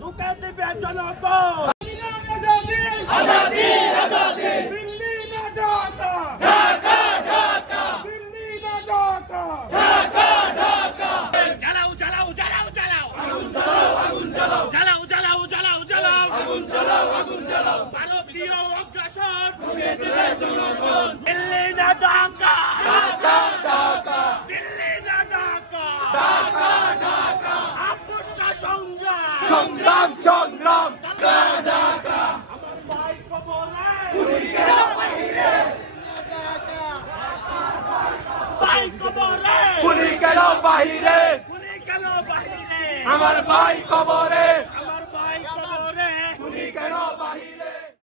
ঢুকে দিবে জনগণ। আজাদি আজাদি দিল্লি না ঢাকা, ঢাকা ঢাকা দিল্লি না ঢাকা। ঢাকা ঢাকা জ্বালাও জ্বালাও জ্বালাও জ্বালাও, আগুন জ্বালাও আগুন জ্বালাও জ্বালাও জ্বালাও জ্বালাও জ্বালাও। আগুন জ্বালাও আগুন জ্বালাও ভারতীয় অগ্রাসন ঢুকে দিবে জনগণ। দিল্লি না ঢাকা, ঢাকা ঢাকা দিল্লি না ঢাকা। ঢাকা ঢাকা আপোষটা সংগ্রাম, সংগ্রাম সংগ্রাম ঢাকা ঢাকা আমার ভাই কবরে, পুলিশের বাহিরে ভাই কবরে, পুলিশ গেল বাহিরে গুলি গেল বাহিরে। আমার ভাই কবরে আমার ভাই কবরে, পুলিশ গেল বাহিরে